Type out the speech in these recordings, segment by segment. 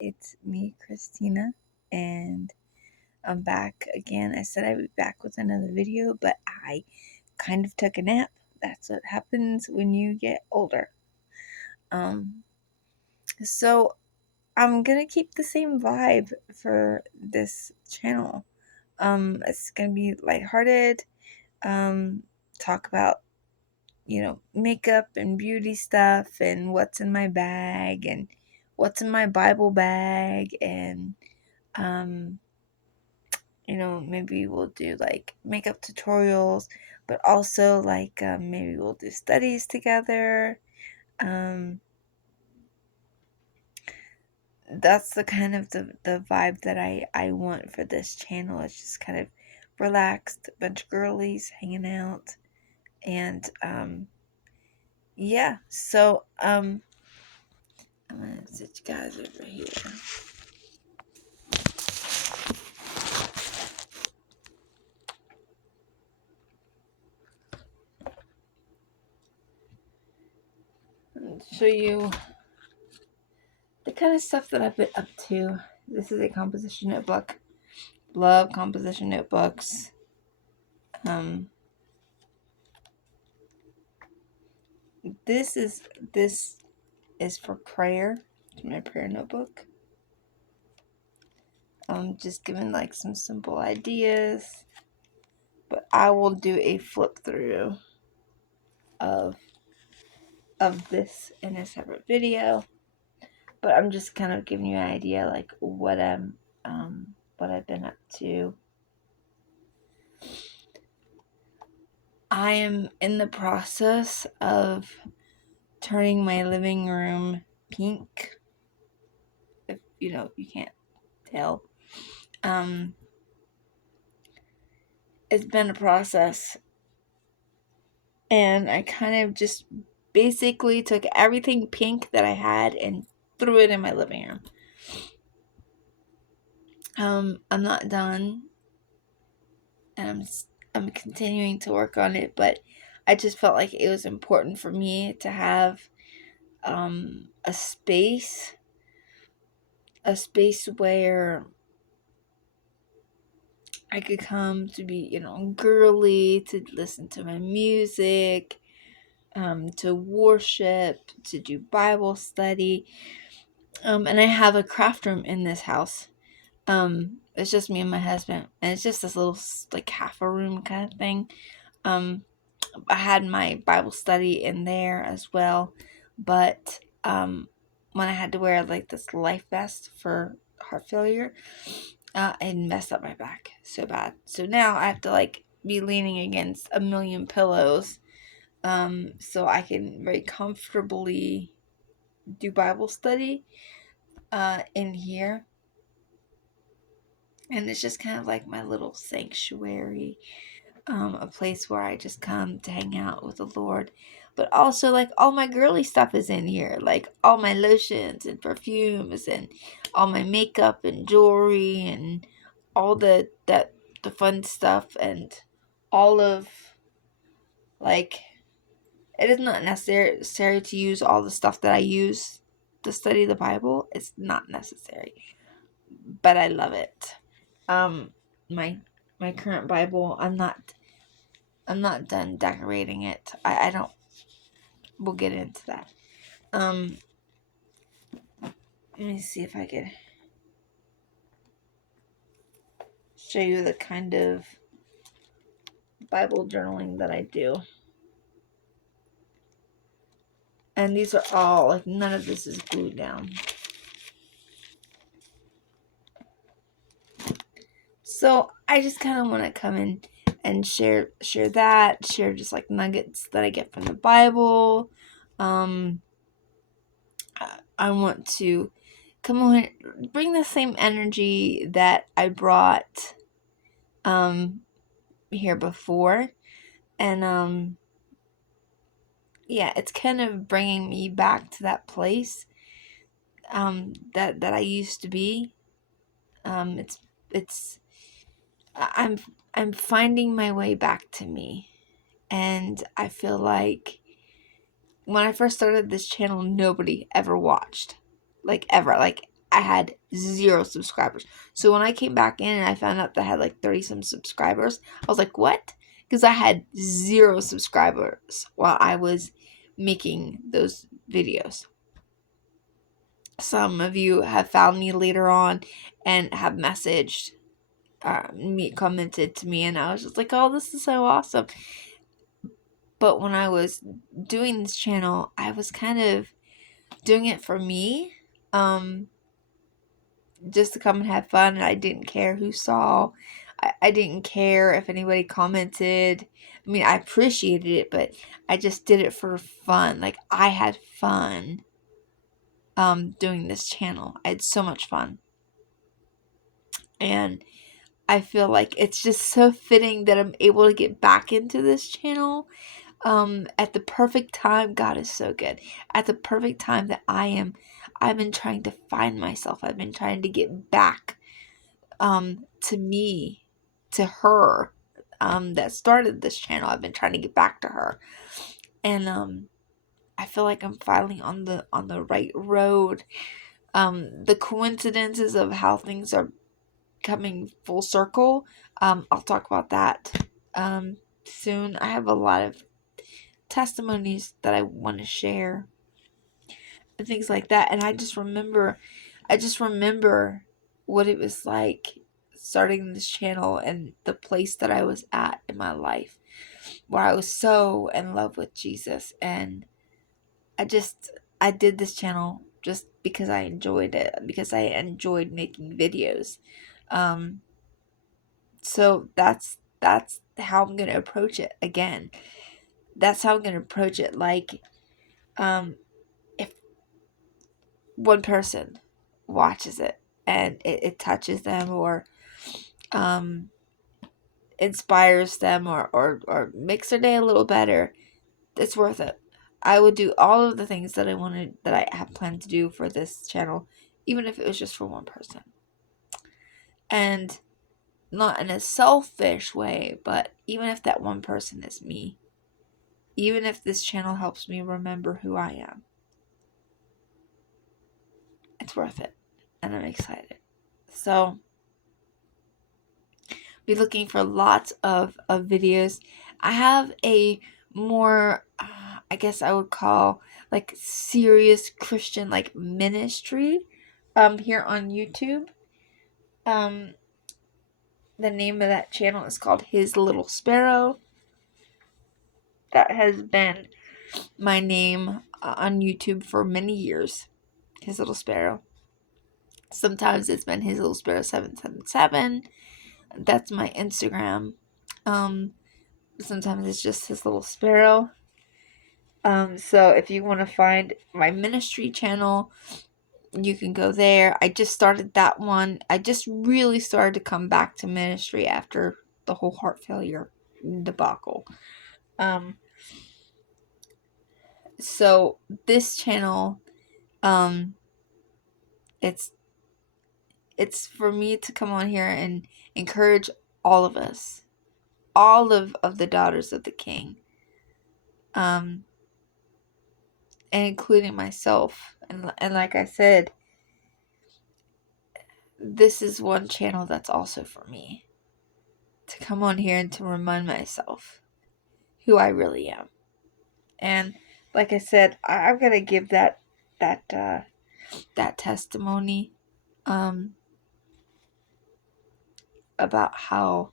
It's me, Christina, and I'm back again. I said I'd be back with another video, but I kind of took a nap. That's what happens when you get older. Um, so I'm gonna keep the same vibe for this channel. It's gonna be lighthearted. Talk about makeup and beauty stuff and what's in my bag and what's in my Bible bag and um maybe we'll do like makeup tutorials, but also like maybe we'll do studies together. Um, that's the kind of the vibe that I want for this channel. It's just kind of relaxed, a bunch of girlies hanging out, and yeah. So I'm gonna sit you guys over here. And show you the kind of stuff that I've been up to. This is a composition notebook. Love composition notebooks. This is for prayer. It's my prayer notebook. Just giving like some simple ideas, but I will do a flip through of this in a separate video. But I'm just kind of giving you an idea like what I've been up to. I am in the process of turning my living room pink. If you can't tell. It's been a process, and I kind of just basically took everything pink that I had and threw it in my living room. I'm not done, and I'm continuing to work on it, but I just felt like it was important for me to have a space where I could come to be, girly, to listen to my music, to worship, to do Bible study. And I have a craft room in this house. It's just me and my husband, and it's just this little like half a room kind of thing. I had my Bible study in there as well, but when I had to wear like this life vest for heart failure, it messed up my back so bad. So now I have to like be leaning against a million pillows, so I can very comfortably do Bible study in here. And it's just kind of like my little sanctuary, a place where I just come to hang out with the Lord. But also, like, all my girly stuff is in here, like all my lotions and perfumes and all my makeup and jewelry and all the fun stuff, and all of, like, it is not necessary to use all the stuff that I use to study the Bible. It's not necessary, but I love it. My current Bible, I'm not done decorating it. I don't. We'll get into that. Let me see if I could show you the kind of Bible journaling that I do. And these are all, like, none of this is glued down. So I just kind of want to come in and share just like nuggets that I get from the Bible. I want to come on, bring the same energy that I brought here before, and yeah, it's kind of bringing me back to that place that I used to be. It's I'm finding my way back to me, and I feel like when I first started this channel, nobody ever watched, like, ever, like, I had 0 subscribers. So when I came back in and I found out that I had like 30 some subscribers, I was like, what? Because I had 0 subscribers while I was making those videos. Some of you have found me later on and have messaged me, commented to me, and I was just like, oh, this is so awesome. But when I was doing this channel, I was kind of doing it for me, just to come and have fun, and I didn't care who saw. I didn't care if anybody commented. I mean, I appreciated it, but I just did it for fun. Like, I had fun doing this channel. I had so much fun. And I feel like it's just so fitting that I'm able to get back into this channel at the perfect time. God is so good. At the perfect time that I've been trying to find myself. I've been trying to get back to me, to her, that started this channel. I've been trying to get back to her. And I feel like I'm finally on the right road. The coincidences of how things are coming full circle, I'll talk about that soon. I have a lot of testimonies that I want to share and things like that. And I just remember what it was like starting this channel and the place that I was at in my life, where I was so in love with Jesus. And I did this channel just because I enjoyed it, because I enjoyed making videos. So that's how I'm gonna approach it again. That's how I'm gonna approach it. Like, if one person watches it and it touches them, or inspires them, or makes their day a little better, it's worth it. I would do all of the things that I have planned to do for this channel, even if it was just for one person. And not in a selfish way, but even if that one person is me, even if this channel helps me remember who I am, it's worth it. And I'm excited. So, be looking for lots of videos. I have a more, I guess I would call, like, serious Christian, like, ministry here on YouTube. The name of that channel is called His Little Sparrow. That has been my name on YouTube for many years. His Little Sparrow. Sometimes it's been His Little Sparrow 777. That's my Instagram. Sometimes it's just His Little Sparrow. So if you want to find my ministry channel, you can go there. I just started that one. I just really started to come back to ministry after the whole heart failure debacle. So this channel, it's for me to come on here and encourage all of us, all of the daughters of the King, and including myself. And like I said, this is one channel that's also for me, to come on here and to remind myself who I really am. And like I said, I'm gonna give that testimony about how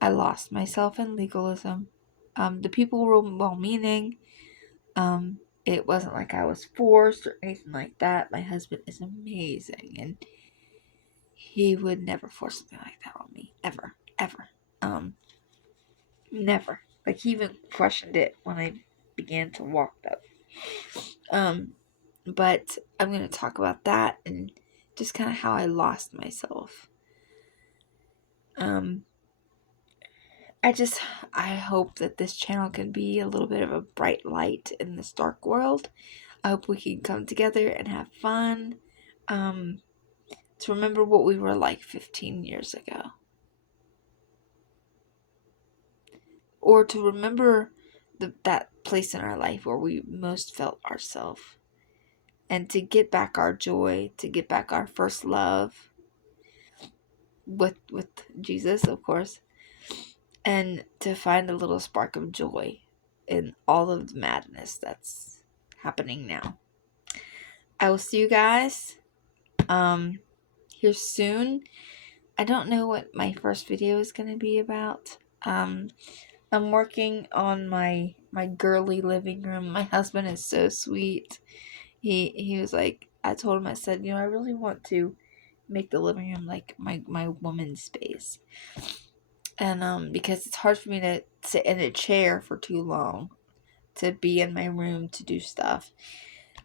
I lost myself in legalism. The people were well-meaning. It wasn't like I was forced or anything like that. My husband is amazing, and he would never force something like that on me, ever, ever. Never. Like, he even questioned it when I began to walk that. But I'm gonna talk about that and just kind of how I lost myself. I hope that this channel can be a little bit of a bright light in this dark world. I hope we can come together and have fun. To remember what we were like 15 years ago. Or to remember that place in our life where we most felt ourselves. and to get back our joy, to get back our first love with Jesus, of course, and to find a little spark of joy in all of the madness that's happening now. I will see you guys here soon. I don't know what my first video is going to be about. I'm working on my girly living room. My husband is so sweet. He was like, I told him, I said, I really want to make the living room like my woman's space. And because it's hard for me to sit in a chair for too long, to be in my room to do stuff.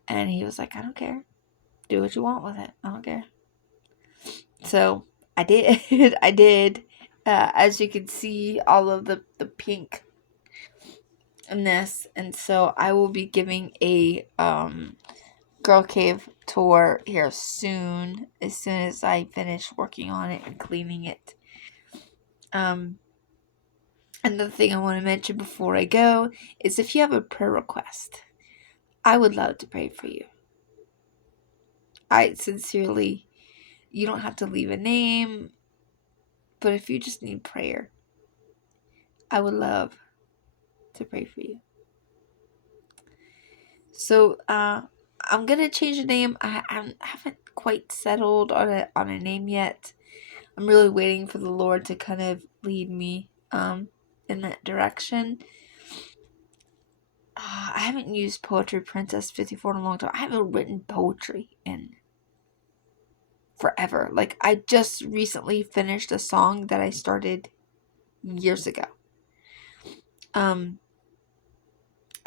And he was like, I don't care. Do what you want with it. I don't care. So I did. I did. As you can see, all of the pink in this. And so I will be giving a girl cave tour here soon. As soon as I finish working on it and cleaning it. Another thing I want to mention before I go is if you have a prayer request, I would love to pray for you. I sincerely, you don't have to leave a name, but if you just need prayer, I would love to pray for you. So, I'm gonna change the name. I haven't quite settled on a name yet. I'm really waiting for the Lord to kind of lead me in that direction. I haven't used Poetry Princess 54 in a long time. I haven't written poetry in forever. Like, I just recently finished a song that I started years ago. I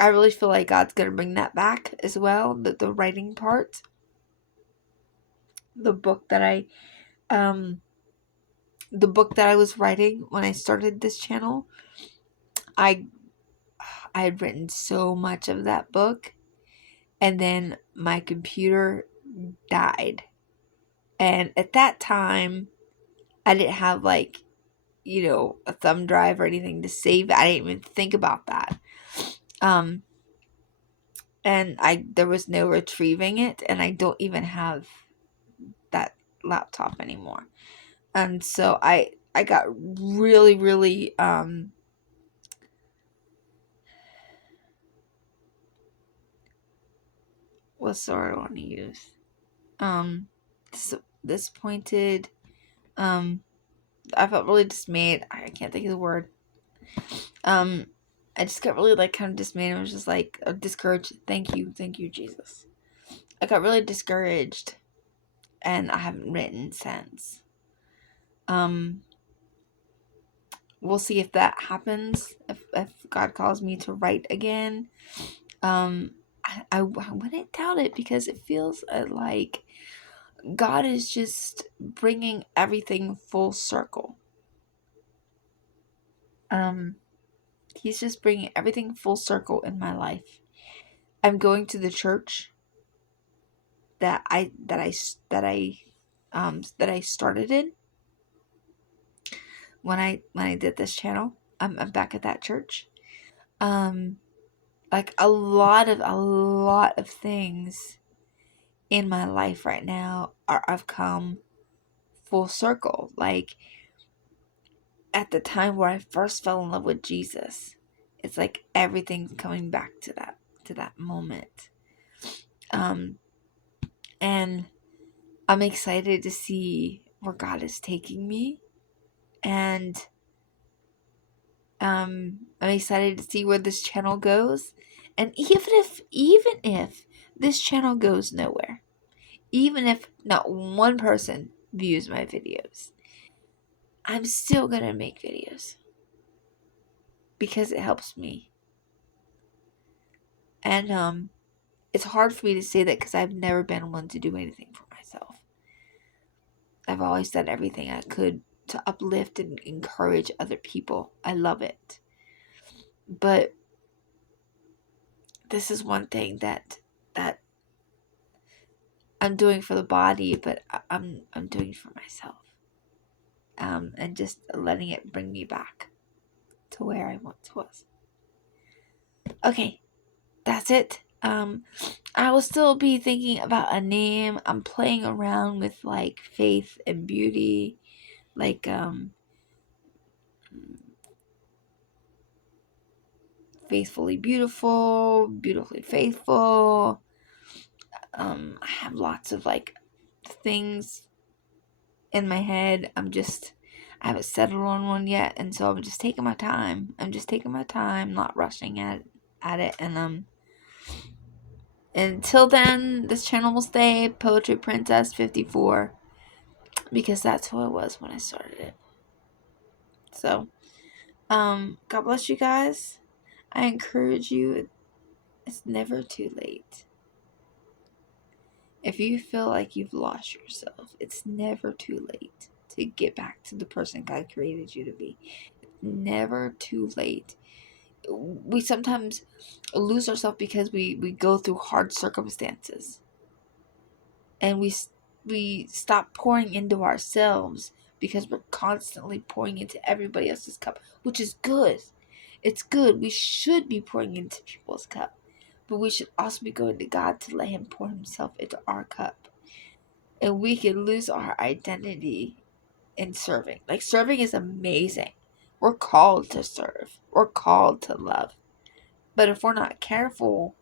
really feel like God's gonna bring that back as well. The writing part. The book that I was writing when I started this channel. I had written so much of that book, and then my computer died. And at that time, I didn't have a thumb drive or anything to save it. I didn't even think about that. And there was no retrieving it, and I don't even have that laptop anymore. And so I got really, really what's the word I want to use? Disappointed. I felt really dismayed. I can't think of the word. I just got really kind of dismayed. I was just discouraged. Thank you, Jesus. I got really discouraged, and I haven't written since. We'll see if that happens. If God calls me to write again, I wouldn't doubt it, because it feels like God is just bringing everything full circle. He's just bringing everything full circle in my life. I'm going to the church that I started in when I did this channel. I'm back at that church. Like a lot of things in my life right now I've come full circle. Like at the time where I first fell in love with Jesus, it's like everything's coming back to that moment. And I'm excited to see where God is taking me, and I'm excited to see where this channel goes. And even if this channel goes nowhere, even if not one person views my videos, I'm still gonna make videos because it helps me. And it's hard for me to say that because I've never been one to do anything for myself. I've always done everything I could to uplift and encourage other people. I love it. But this is one thing that I'm doing for the body, but I'm doing for myself. And just letting it bring me back to where I once was. Okay, that's it. I will still be thinking about a name. I'm playing around with like faith and beauty, like faithfully beautiful, beautifully faithful. I have lots of like things in my head. I haven't settled on one yet, and so I'm just taking my time. Not rushing at it, and until then, this channel will stay Poetry Princess 54 because that's who I was when I started it. So, God bless you guys. I encourage you. It's never too late. If you feel like you've lost yourself, it's never too late to get back to the person God created you to be. Never too late. We sometimes lose ourselves because we go through hard circumstances, and we stop pouring into ourselves because we're constantly pouring into everybody else's cup, which is good. It's good. We should be pouring into people's cup, but we should also be going to God to let Him pour Himself into our cup. And we can lose our identity in serving. Like, serving is amazing. We're called to serve. We're called to love. But if we're not careful,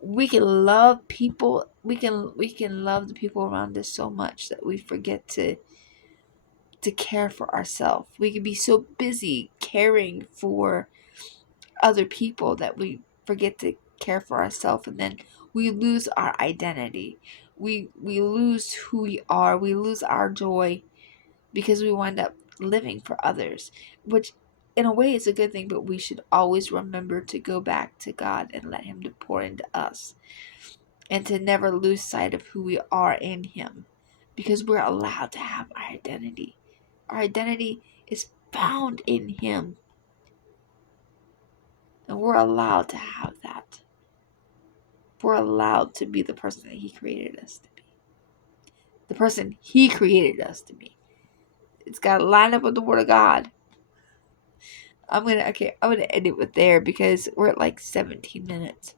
we can love people. We can love the people around us so much that we forget to care for ourselves. We can be so busy caring for other people that we forget to care for ourselves, and then we lose our identity. We lose who we are. We lose our joy because we wind up living for others, which in a way is a good thing, but we should always remember to go back to God and let Him to pour into us, and to never lose sight of who we are in Him, because we're allowed to have our identity. Our identity is found in Him, and we're allowed to have that. We're allowed to be the person that He created us to be. The person He created us to be. It's got to line up with the Word of God. I'm gonna end it with there because we're at like 17 minutes.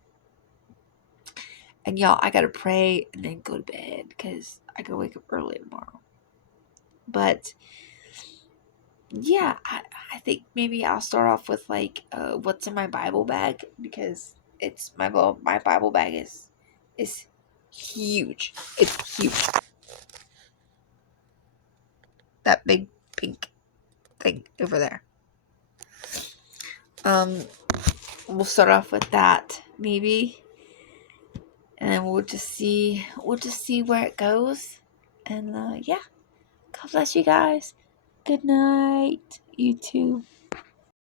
And y'all, I gotta pray and then go to bed because I gotta wake up early tomorrow. But yeah, I think maybe I'll start off with like what's in my Bible bag, because it's my Bible bag is huge. It's huge. That big pink thing over there. We'll start off with that maybe, and then we'll just see where it goes. And yeah, God bless you guys. Good night, YouTube.